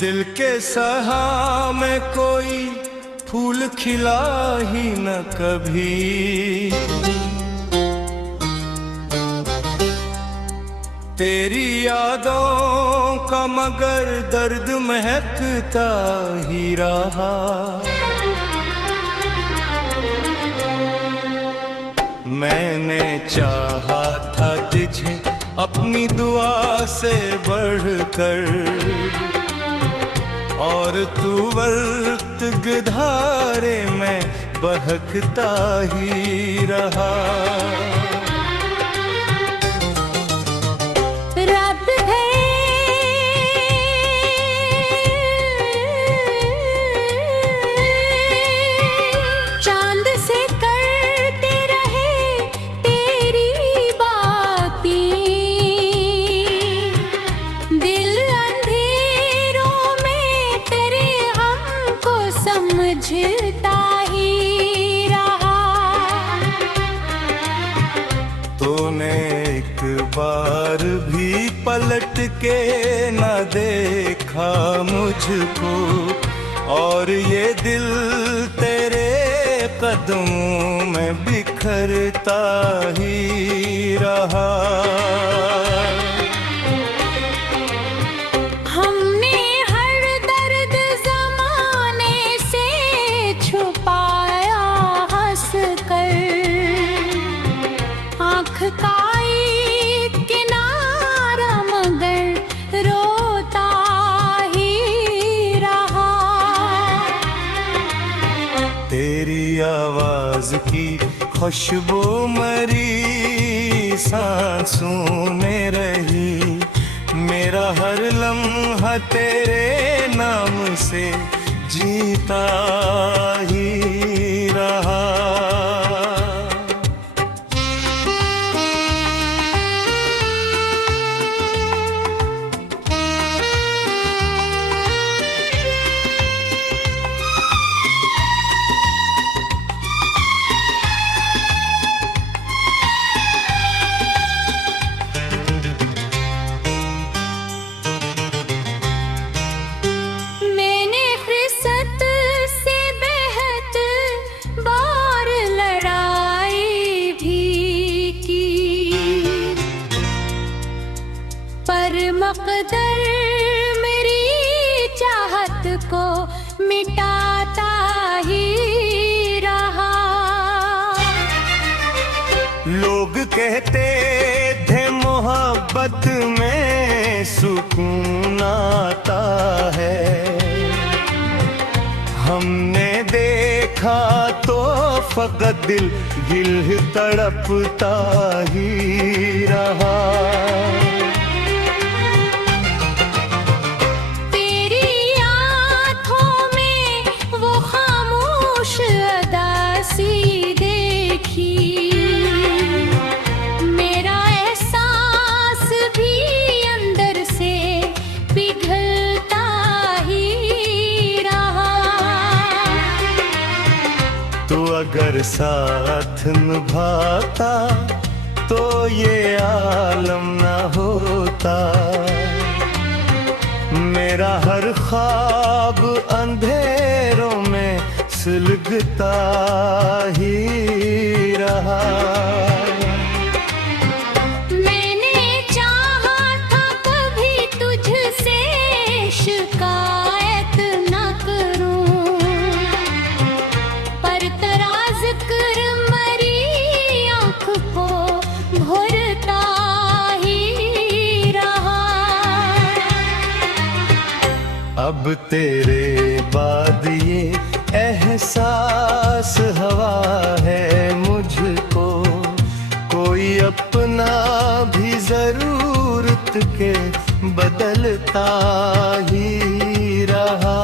दिल के सहा में कोई फूल खिला ही न कभी। तेरी यादों का मगर दर्द महकता ही रहा। मैंने चाहा था तुझे अपनी दुआ से बढ़कर, और तू वक्त गुज़ारे में बहकता ही रहा। तूने एक बार भी पलट के न देखा मुझको, और ये दिल तेरे कदमों में बिखरता ही रहा। किनारा मगर रोता ही रहा। तेरी आवाज की खुशबू मरी सांसों में रही। मेरा हर लम्हा तेरे नाम से जीता ही रहा। पर मकदर मेरी चाहत को मिटाता ही रहा। लोग कहते थे मोहब्बत में सुकून आता है, हमने देखा तो फकत दिल दिल तड़पता ही रहा। तो अगर साथ निभाता तो ये आलम ना होता। मेरा हर ख्वाब अंधेरों में सुलगता ही रहा। अब तेरे बाद ये एहसास हवा है मुझको, कोई अपना भी जरूरत के बदलता ही रहा।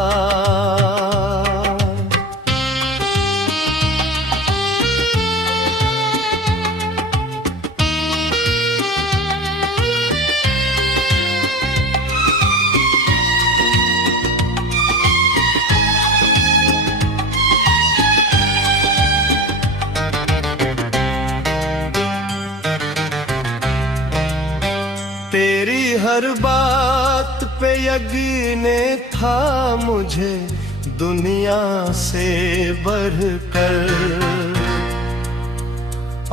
तेरी हर बात पे यकीने था मुझे दुनिया से बढ़कर,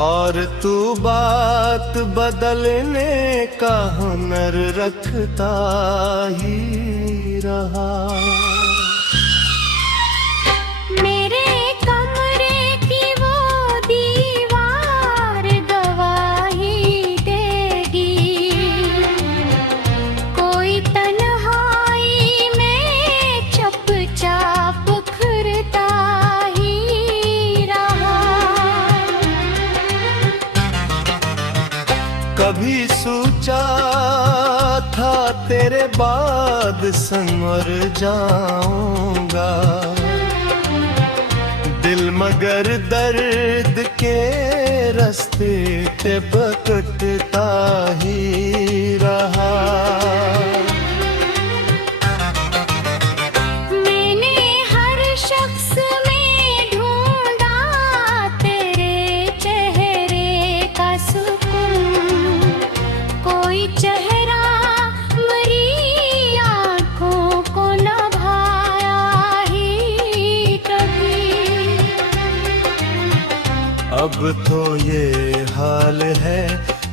और तू बात बदलने का हुनर रखता ही रहा। मेरे कमरे की वो दीवार गवाही देगी, कोई तन्हाई में चुपचाप फिरता ही रहा। कभी सोचा था तेरे बाद संवर जाऊंगा, दिल मगर दर्द के रास्ते पे भटकता ही रहा। मैंने हर शख्स में ढूंढा तेरे चेहरे का सुकून, कोई चेहरा मरी आँखों को न भाया ही कभी। अब तो ये हाल है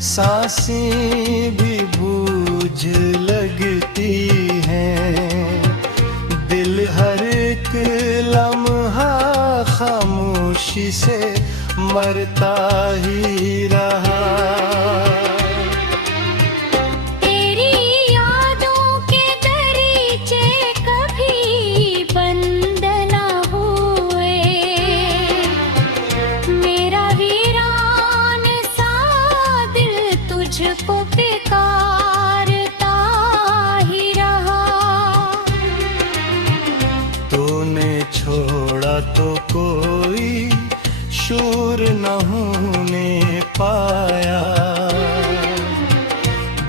सांसें भी बूझ लगती हैं, दिल हर एक लम्हा खामोशी से मरता ही रहा। तेरी यादों के दरीचे कभी बंद न हुए, मेरा वीरान सा दिल तुझको पुकारता ही रहा। तूने छोड़ा तो कोई शूर न होने पाया,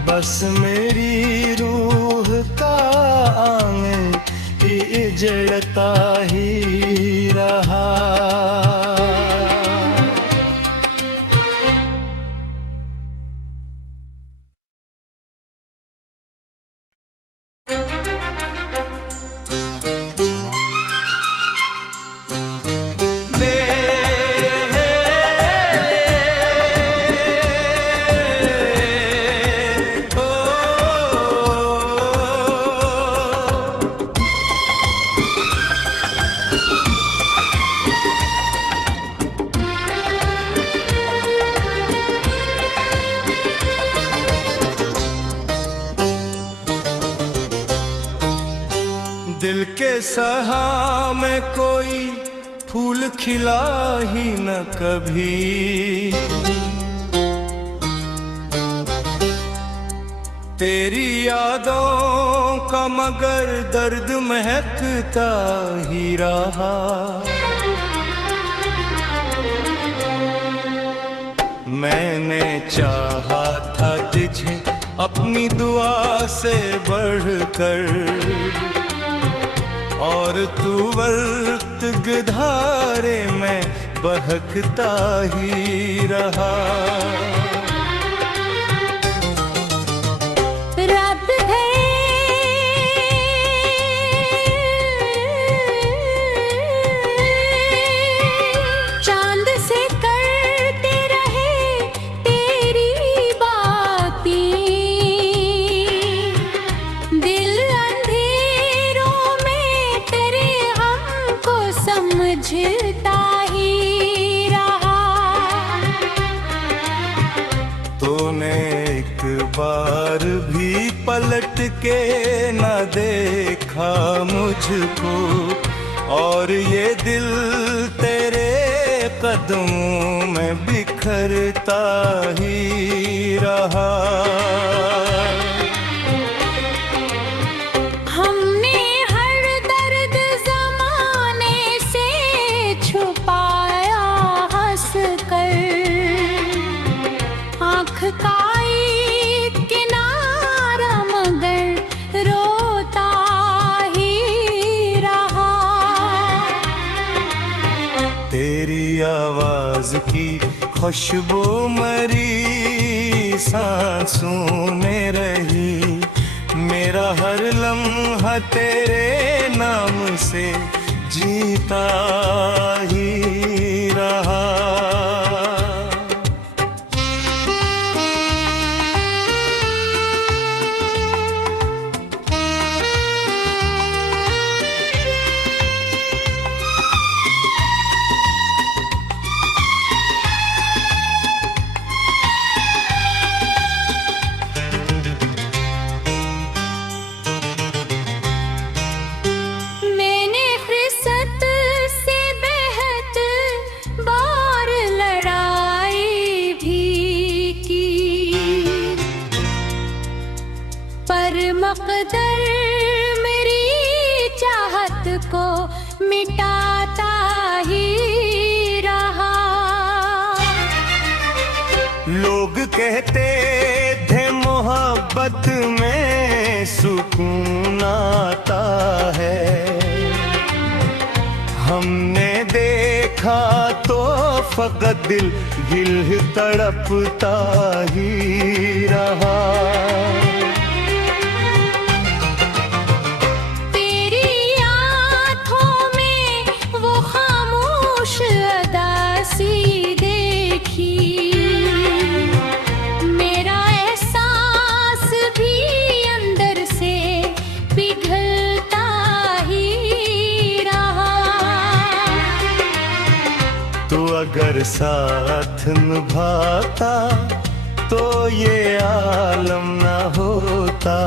बस मेरी रूह का आंगन उजड़ता ही रहा। दिल के सहा में कोई फूल खिला ही न कभी, तेरी यादों का मगर दर्द महकता ही रहा। मैंने चाहा था तुझे अपनी दुआ से बढ़कर, और तू वक्त गुधारे में बहकता ही रहा। रब है चांद से करते रहे तेरी बातें, दिल अंधेरों में तेरे हमको समझता ही रहा। तूने एक बार भी पलट के न देखा मुझको, और ये दिल तेरे कदमों में बिखरता ही रहा। हमने हर दर्द ज़माने से छुपाया हंस कर, आँख का एक किनारा मगर रोता ही रहा। तेरी आवाज की खुशबू मरी सांसों में रही, मेरा हर लम्हा तेरे नाम से जीता ही रहा। मैंने फुर्सत से बेहद बार लड़ाई भी की, पर मकदर मेरी चाहत को मिटाता ही रहा। लोग कहते थे मोहब्बत में सुकून आता है, हमने देखा तो फकत दिल दिल तड़पता ही रहा। तेरी आँखों में वो खामोश अदासी देखी, मेरा एहसास भी अंदर से पिघलता ही रहा। तो अगर साथ निभाता तो ये आलम ना होता,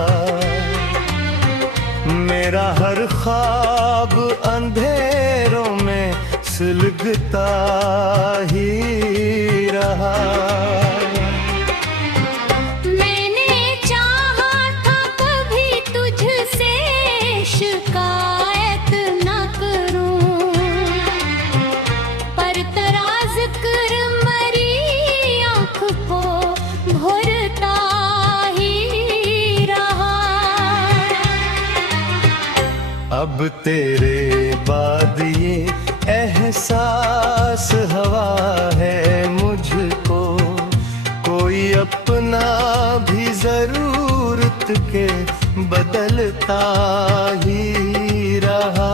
मेरा हर ख्वाब अंधेरों में सुलगता ही रहा। मैंने चाहा था कभी तुझसे शिकायत न करूं, पर तेरा जिक्र मरी आँख को भरता ही रहा। अब तेरे बाद ये एहसास हवा है मुझको, कोई अपना भी जरूरत के बदलता ही रहा।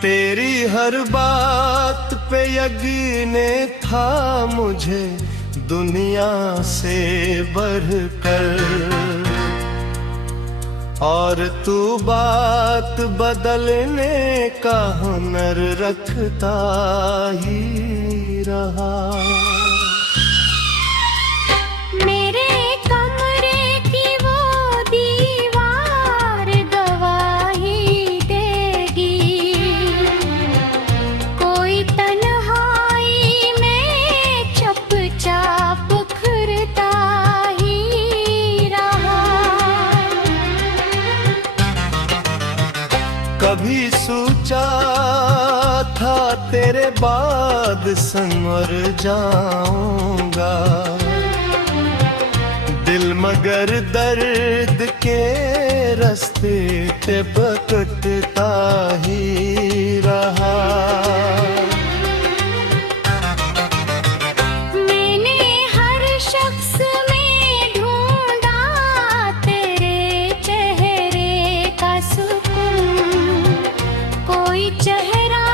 तेरी हर बात पे यकीन था मुझे दुनिया से बढ़कर, और तू बात बदलने का हुनर रखता ही रहा। मेरे कमरे की वो दीवार गवाही देगी, कोई तन्हाई में चुपचाप फिरता ही रहा। कभी सोचा था तेरे बाद संवर जाऊंगा, दिल मगर दर्द के रास्ते पे भटकता ही रहा। मैंने हर शख्स में ढूंढा तेरे चेहरे का सुकून, कोई चेहरा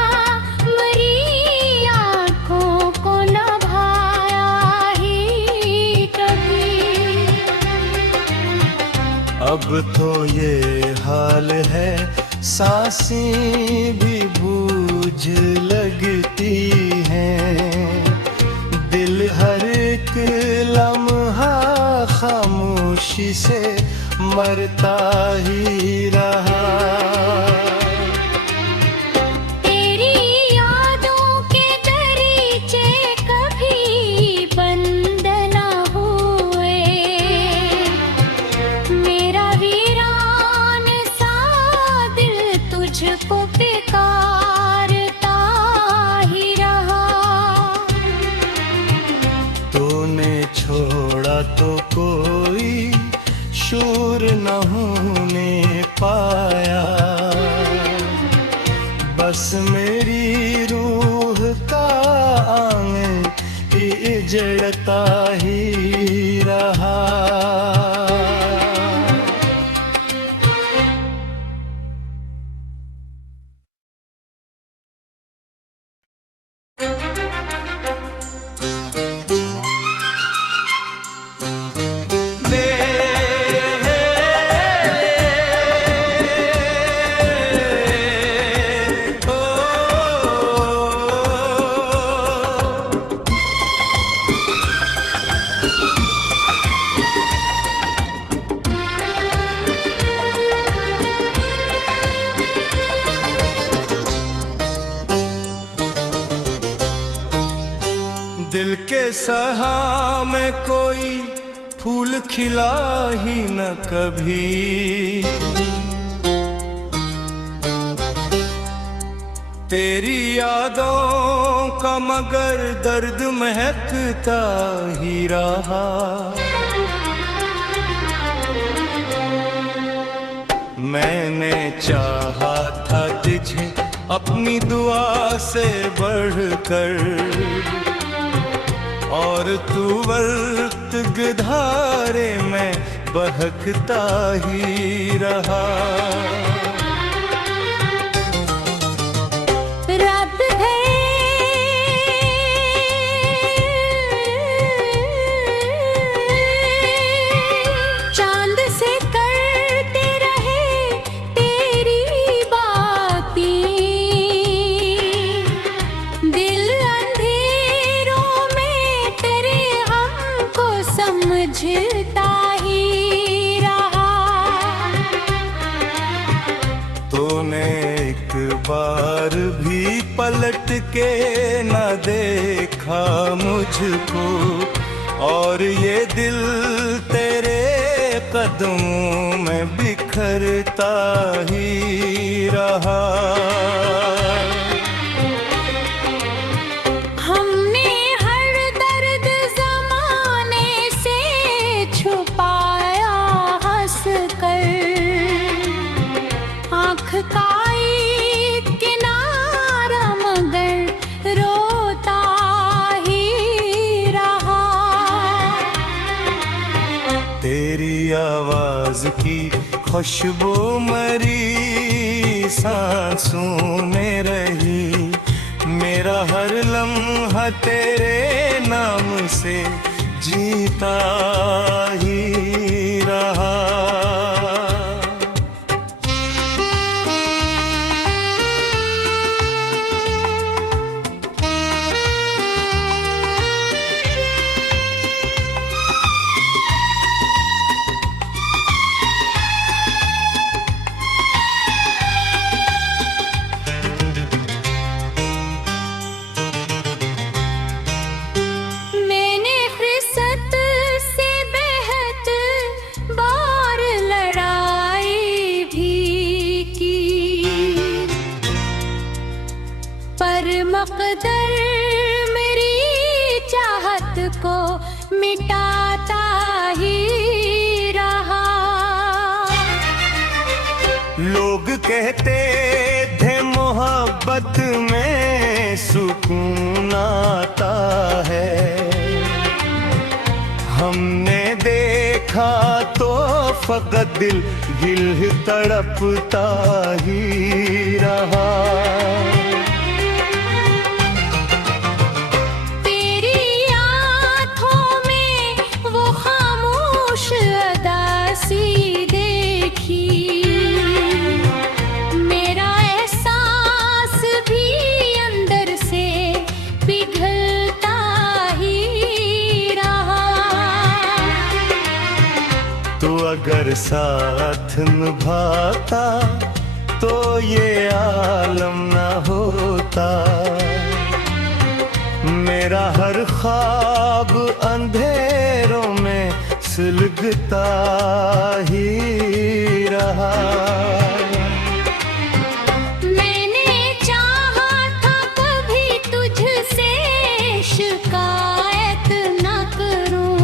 मरी आँखों को न भाया ही कभी। अब तो ये हाल है सांसें भी बूझ लगती हैं, दिल हर एक लम्हा खामोशी से मरता ही रहा। तेरी यादों के दरीचे कभी बंद न हुए, मेरा वीरान सा दिल तुझको पुकारता तो कोई शूर न होने पाया। बस मेरी रूह का आंगन उजड़ता ही रहा। दिल के सहा में कोई फूल खिला ही न कभी। तेरी यादों का मगर दर्द महकता ही रहा। मैंने चाहा था तुझे अपनी दुआ से बढ़कर, और तू वक्त गुज़ारे में बहकता ही रहा। रब है चांद से करते रहे तेरी बातें, दिल अंधेरों में तेरे हमको समझता ही रहा। तूने एक बार भी पलट के न देखा मुझको, और ये दिल तेरे कदमों में बिखरता ही रहा। हमने हर दर्द ज़माने से छुपाया हंस कर, आँख का एक किनारा मगर रोता ही रहा। तेरी आवाज की खुशबू मरी सांसों में रही। मेरा हर लम्हा तेरे नाम से जीता ही रहा। मैंने फुर्सत से बेहद बार लड़ाई भी की, पर मकदर मेरी चाहत को मिटाता ही रहा। लोग कहते थे मोहब्बत में सुकून आता है, हमने देखा तो फकत दिल दिल तड़पता ही रहा। तेरी आँखों में वो खामोश अदासी देखी, मेरा एहसास भी अंदर से पिघलता ही रहा। तो अगर साथ निभाता तो ये आलम न होता। मेरा हर ख्वाब अंधेरों में सुलगता ही रहा। मैंने चाहा था कभी तुझसे शिकायत न करूं,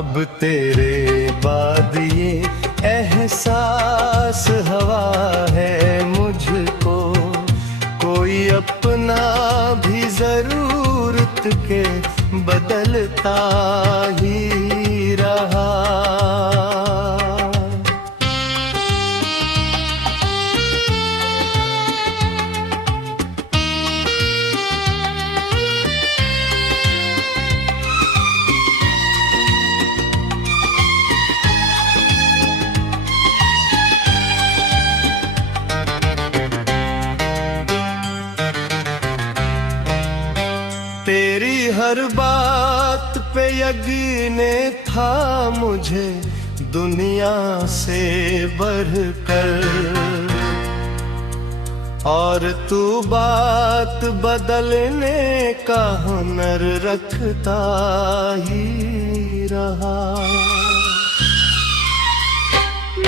अब तेरे बाद ये एहसास हवा है मुझको, कोई अपना भी जरूरत के बदलता ही रहा। तेरी हर बात पे यकीन था मुझे दुनिया से बढ़कर, और तू बात बदलने का हुनर रखता ही रहा।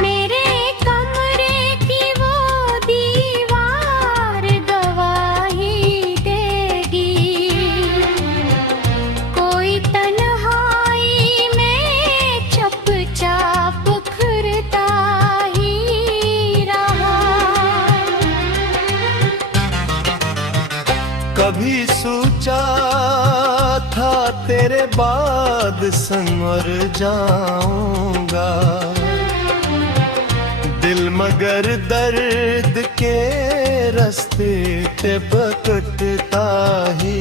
मेरे कमरे की वो दीवार गवाही देगी, कोई तन्हाई में चुपचाप फिरता ही रहा। कभी सोचा था तेरे बाद संवर जाऊंगा, दिल मगर दर्द के रास्ते पे भटकता ही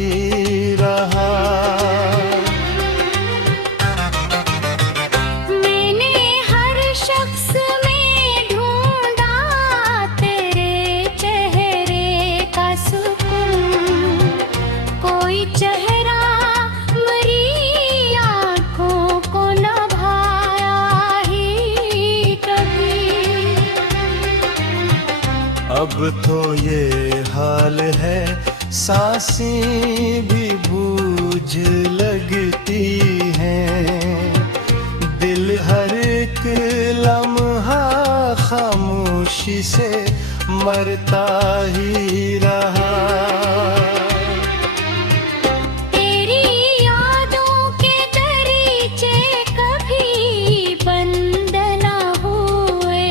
रहा। मैंने हर शख्स में ढूंढा तेरे चेहरे का सुकून, कोई चेहरा मरी आँखों को न भाया ही कभी। अब तो ये हाल है सांसें भी बूझ लगती हैं, दिल हर एक लम्हा खामोशी से मरता ही रहा। तेरी यादों के दरीचे कभी बंद न हुए,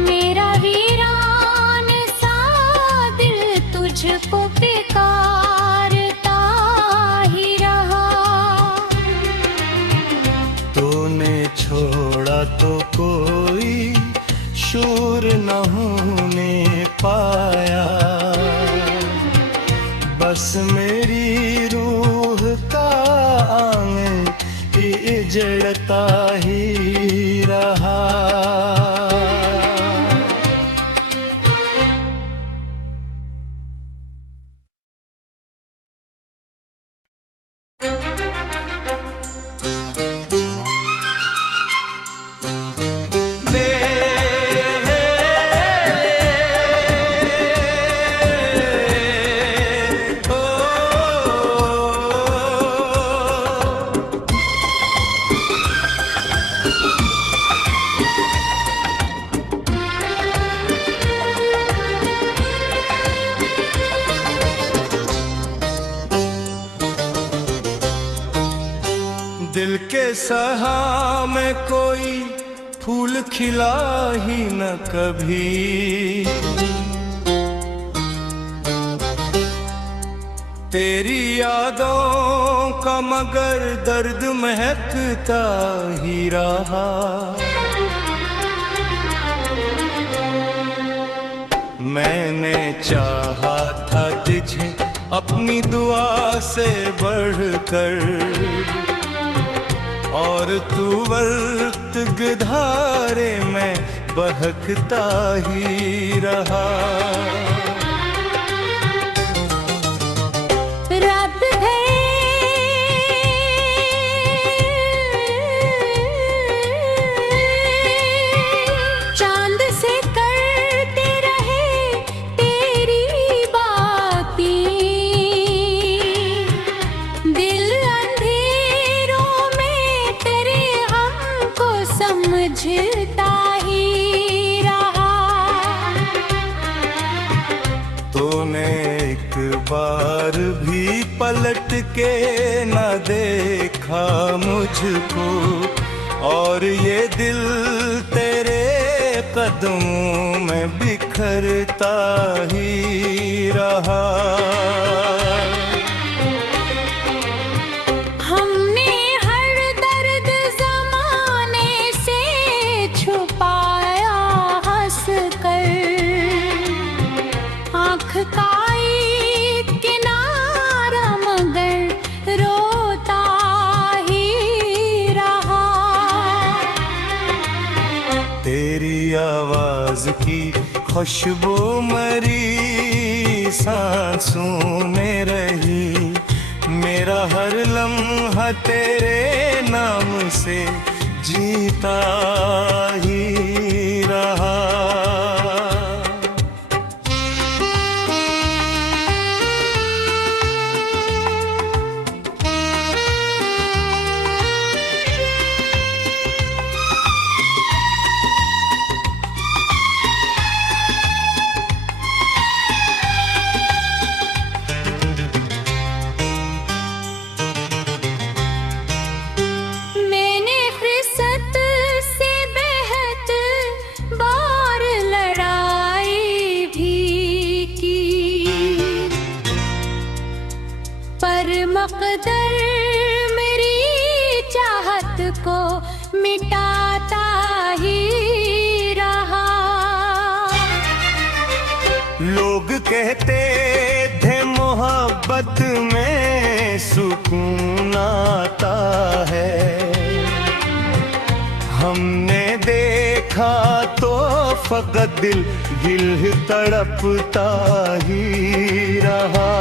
मेरा वीरान सा दिल तुझको पुकारता ही रहा। तूने छोड़ा तो कोई शूर न होने पाया, बस मेरी रूह का आंगन उजड़ता ही रहा। दिल के सहा में कोई फूल खिला ही न कभी, तेरी यादों का मगर दर्द महकता ही रहा। मैंने चाहा था तुझे अपनी दुआ से बढ़कर, और तू वक्त गुज़ारे में बहकता ही रहा। रब है चांद से करते रहे तेरी बातें, दिल अंधेरों में तेरे हमको समझता ही रहा। पलट के न देखा मुझको, और ये दिल तेरे कदमों में बिखरता ही रहा। हमने हर दर्द ज़माने से छुपाया हंस कर, आँख का एक किनारा मगर रोता ही रहा। तेरी आवाज की खुशबू मरी सांसों में रही, मेरा हर लम्हा तेरे नाम से जीता ही रहा। मैंने फुर्सत से बेहद बार लड़ाई भी की, पर मकदर मेरी चाहत को मिटाता ही रहा। लोग कहते थे मोहब्बत में सुकून आता है, हमने देखा तो फकत दिल दिल तड़पता ही रहा।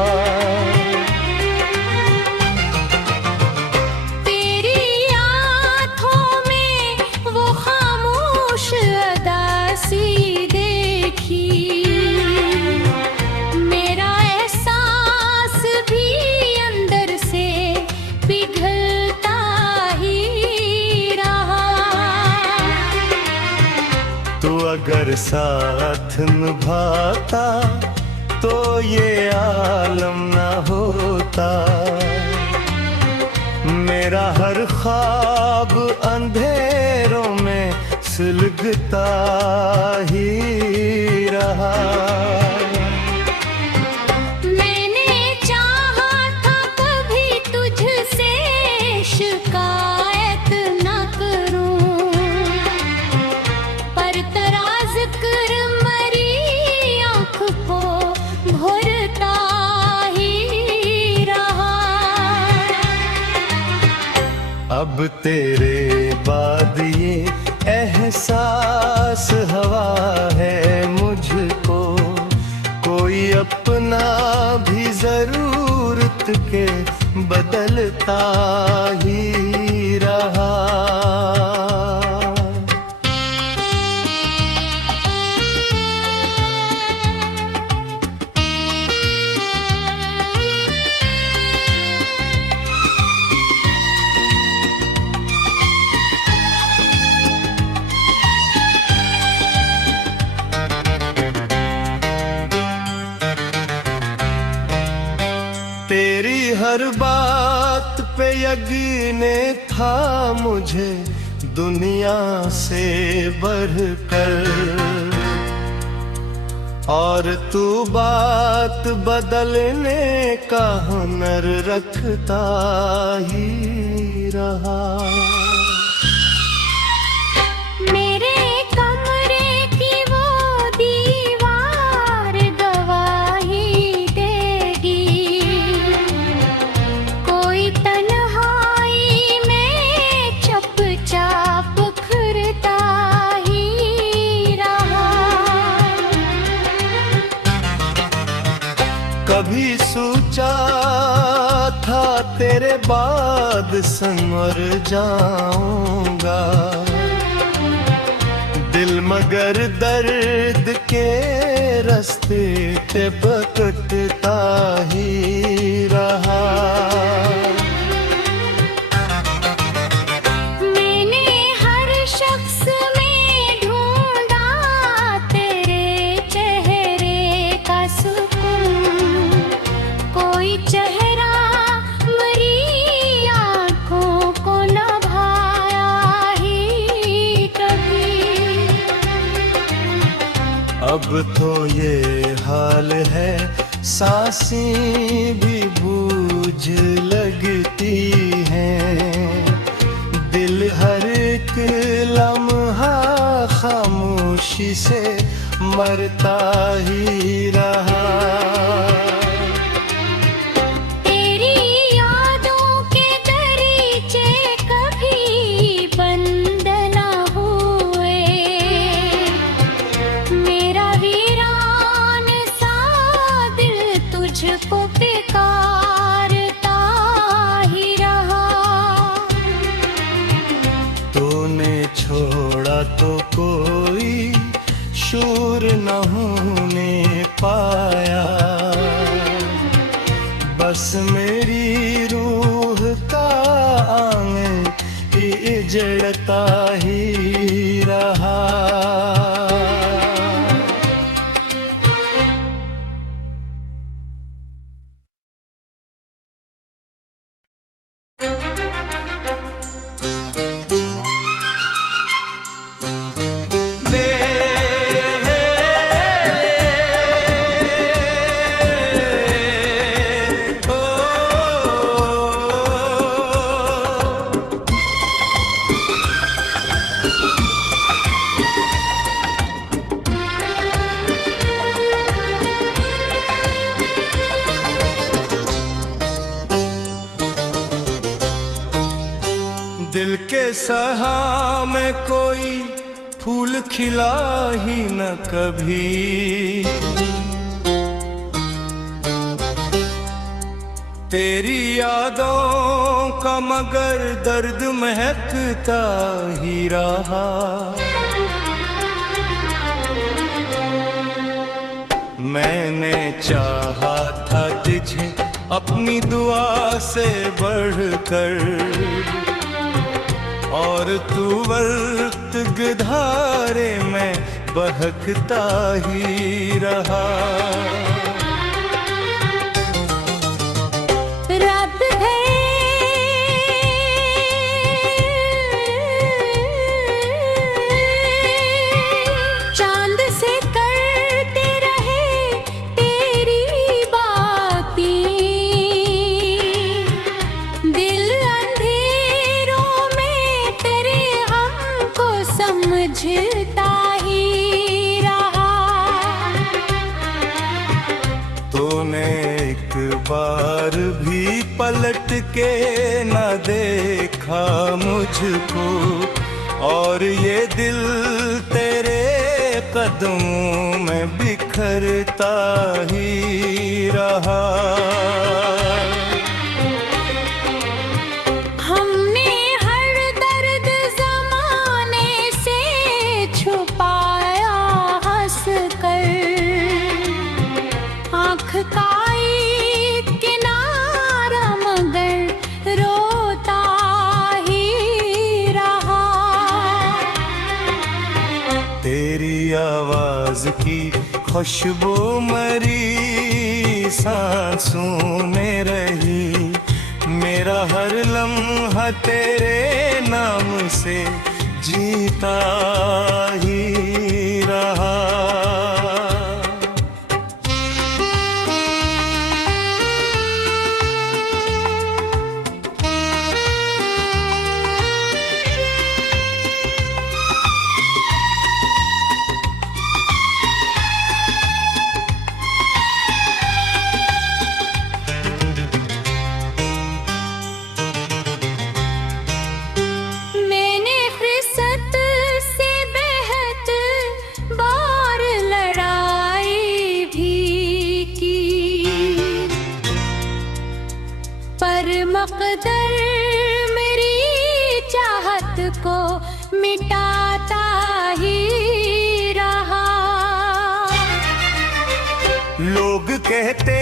तेरी आँखों में वो खामोश अदासी देखी, मेरा एहसास भी अंदर से पिघलता ही रहा। तो अगर साथ निभाता तो ये आलम ना होता, मेरा हर ख्वाब अंधेरों में सुलगता ही रहा। मैंने चाहा था कभी तुझसे शिकायत न करूं, पर तेरा जिक्र मरी आँख को भरता ही रहा। अब तेरे बाद ये एहसास हवा है मुझको, कोई अपना भी जरूरत के बदलता ही रहा। तेरी हर बात पे यकीन था मुझे दुनिया से बढ़कर, और तू बात बदलने का हुनर रखता ही रहा। मेरे कमरे की वो दीवार गवाही देगी, कोई तन्हाई में चुपचाप फिरता ही रहा। कभी सोचा था तेरे बाद संवर जाऊंगा, दिल मगर दर्द के रास्ते पे भटकता ही रहा। मैंने हर शख्स में ढूंढा तेरे चेहरे का सुकून, कोई चेहरा तो ये हाल है, सांसें भी बूझ लगती हैं। दिल हर एक लम्हा खामोशी से मरता ही रहा। तेरी यादों के दरीचे कभी बंद न हुए, मेरा वीरान सा दिल तुझको पुकारता ही रहा। तूने छोड़ा तो कोई शूर न होने पाया, बस मेरी रूह का आंगन उजड़ता ही रहा। दिल के सहा में कोई फूल खिला ही न कभी, तेरी यादों का मगर दर्द महकता ही रहा। मैंने चाहा था तुझे अपनी दुआ से बढ़कर, और तू वक्त गुधारे में बहकता ही रहा। रब है चांद से करते रहे तेरी बातें, दिल अंधेरों में तेरे हमको समझता ही रहा। तूने एक बार भी पलट के न देखा मुझको, और ये दिल तेरे कदमों में बिखरता ही रहा। हमने हर दर्द ज़माने से छुपाया हंस कर, आँख का एक किनारा मगर रोता ही रहा। तेरी आवाज की खुशबू मरी सांसों में रही, मेरा हर लम्हा तेरे नाम से जीता ही रहा। मैंने फुर्सत से बेहद बार लड़ाई भी की, पर मकदर मेरी चाहत को मिटाता ही रहा। लोग कहते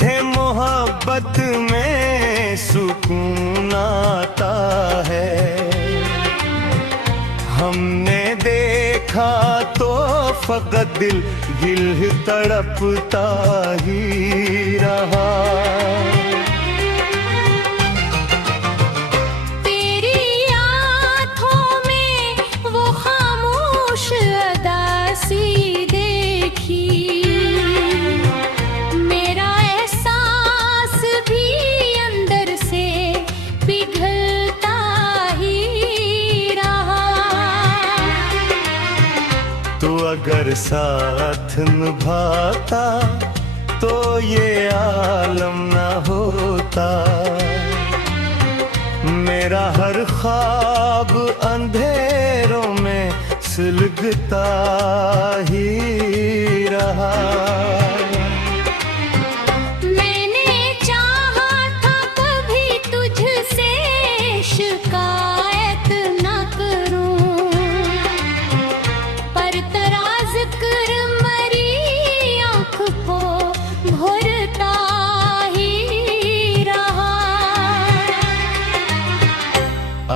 थे मोहब्बत में सुकून आता है, हमने देखा तो फकत दिल दिल तड़पता ही रहा। तेरी आँखों में वो खामोश अदासी देख अगर साथ निभाता तो ये आलम ना होता। मेरा हर ख्वाब अंधेरों में सुलगता ही रहा। मैंने चाहा था कभी तुझसे शिकायत न करूं, पर तेरा जिक्र मरी आँख को भरता ही रहा।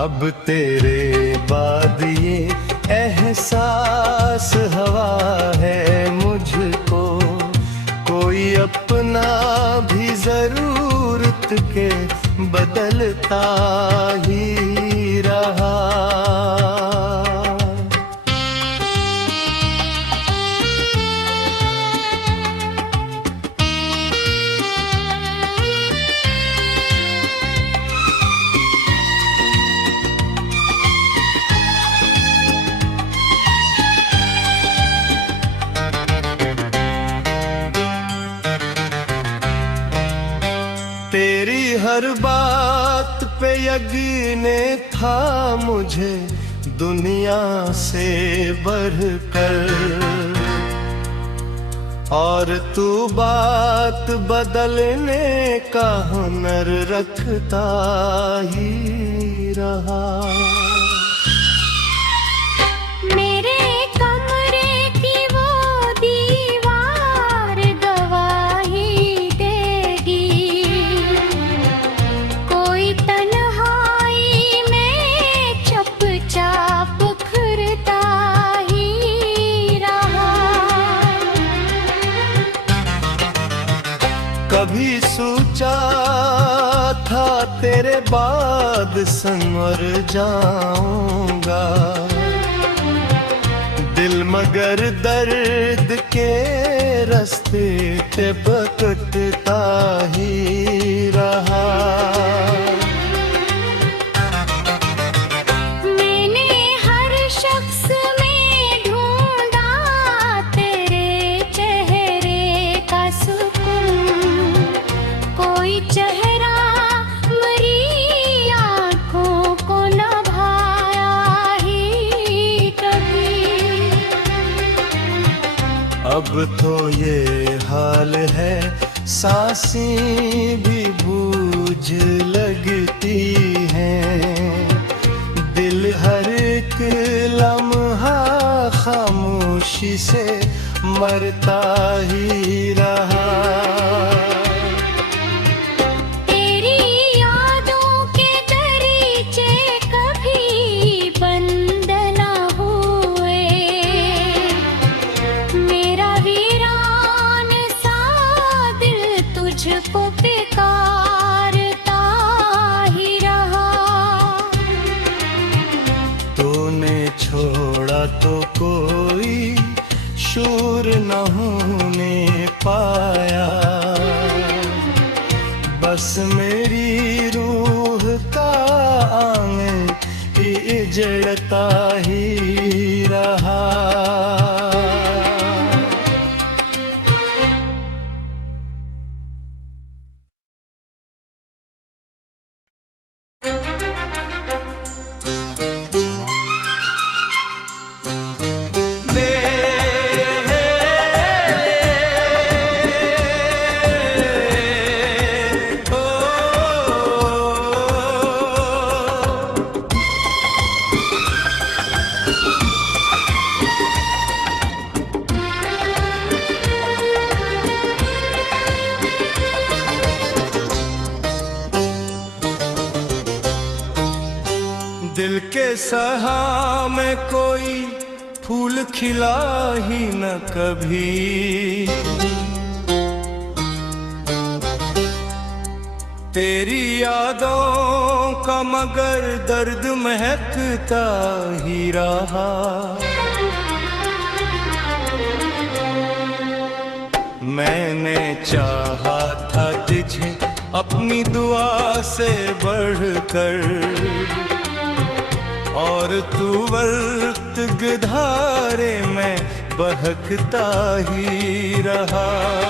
अब तेरे बाद ये एहसास हवा है मुझको, कोई अपना भी जरूरत के बदलता ही रहा। तेरी हर बात पे यकीने था मुझे दुनिया से बढ़कर, और तू बात बदलने का हुनर रखता ही रहा। मेरे कमरे की वो दीवार गवाही देगी, कोई तन्हाई में चुपचाप फिरता ही रहा। कभी सोचा था तेरे बाद संवर जाऊंगा, दिल मगर दर्द के रास्ते पे भटकता ही रहा। मैंने हर शख्स में ढूंढा तेरे चेहरे का सुकून, कोई चेहरा मरी आँखों को न भाया ही कभी। अब तो ये हाल है सांसें भी बूझ लगती हैं, दिल हर एक लम्हा खामोशी से मरता ही रहा। तेरी यादों के दरीचे कभी बंद न हुए, मेरा वीरान सा दिल तुझको पुकारता ही रहा। तूने छोड़ा तो कोई शूर न होने पाया, बस मेरी रूह का आंगन उजड़ता ही रहा। दिल के सहा में कोई फूल खिला ही न कभी, तेरी यादों का मगर दर्द महकता ही रहा। मैंने चाहा था तुझे अपनी दुआ से बढ़कर, और तू वक्त गुजारे में बहकता ही रहा।